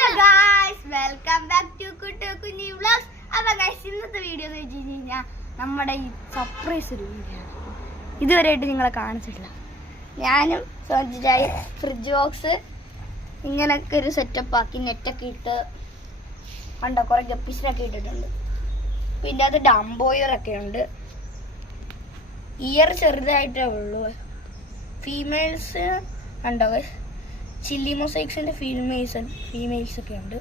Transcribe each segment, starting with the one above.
Hello guys, welcome back to Kunji vlogs. അപ്പോൾ guys, ഇന്നത്തെ video എന്ന് വെച്ച് കഴിഞ്ഞാൽ നമ്മുടെ ഈ സർപ്രൈസ് ഒരു വീഡിയോ ആണ്. ഇതുവരെയായിട്ട് നിങ്ങളെ കാണിച്ചിട്ടില്ല. ഞാനും സോജിയായി ഫ്രിഡ്ജ് ബോക്സ് ഇങ്ങനെയൊക്കെ ഒരു സെറ്റപ്പ് ആക്കി നെറ്റൊക്കെ ഇട്ട് കണ്ടോ, കുറേ ഗപ്പീസിനൊക്കെ ഇട്ടിട്ടുണ്ട്. പിന്നെ അത് ഡംബോയറൊക്കെ ഉണ്ട്. ഇയർ ചെറുതായിട്ടേ ഉള്ളൂ. ഫീമെയിൽസ് ഉണ്ടോ, ചില്ലി മൊസൈക്സിൻ്റെ ഫീമെയിൽസ് ഒക്കെ ഉണ്ട്.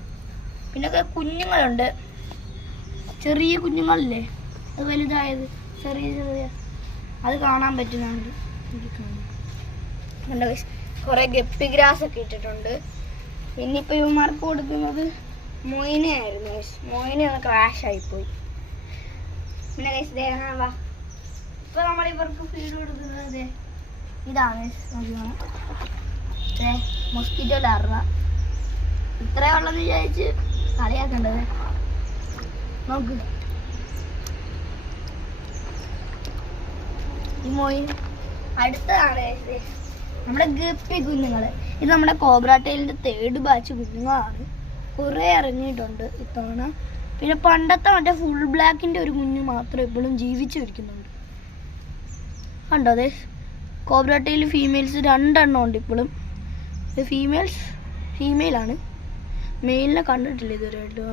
പിന്നെ കുഞ്ഞുങ്ങളുണ്ട്, ചെറിയ കുഞ്ഞുങ്ങളില്ലേ, അത് വലുതായത് ചെറിയ അത് കാണാൻ പറ്റുന്നുണ്ട്. കുറേ ഗപ്പി ഗ്രാസ് ഒക്കെ ഇട്ടിട്ടുണ്ട്. പിന്നെ ഇപ്പോൾ ഇവന്മാർക്ക് കൊടുക്കുന്നത് മൊയിനയായിരുന്നു. മൊയിന ഒന്ന് ക്രാഷ് ആയിപ്പോയി. പിന്നെ വാ, ഇപ്പോൾ നമ്മൾ ഇവർക്ക് ഫീഡ് കൊടുക്കുന്നത് ഇതാണ്. Mosquito larva. ഇത്രയേ ഉള്ളതെന്ന് വിചാരിച്ച് കളിയാക്കേണ്ടത്. നോക്ക്, ഈ മോയിൻ അടുത്തതാണ് നമ്മുടെ ഗപ്പി കുഞ്ഞുങ്ങൾ. ഇത് നമ്മുടെ കോബ്ര ടെയിലിൻ്റെ 3rd ബാച്ച് കുഞ്ഞുങ്ങളാണ്. കുറേ ഇറങ്ങിയിട്ടുണ്ട് ഇത്തവണ. പിന്നെ പണ്ടത്തെ മറ്റേ ഫുൾ ബ്ലാക്കിൻ്റെ ഒരു കുഞ്ഞ് മാത്രം ഇപ്പോഴും ജീവിച്ചിരിക്കുന്നുണ്ട്. കണ്ടോ, അതെ കോബ്ര ടെയിൽ ഫീമെയിൽസ് 2 എണ്ണം ഉണ്ട് ഇപ്പോഴും. ഫീമെയിലാണ്. മെയിലിനെ കണ്ടിട്ടില്ല ഇതുവരെയായിട്ട്.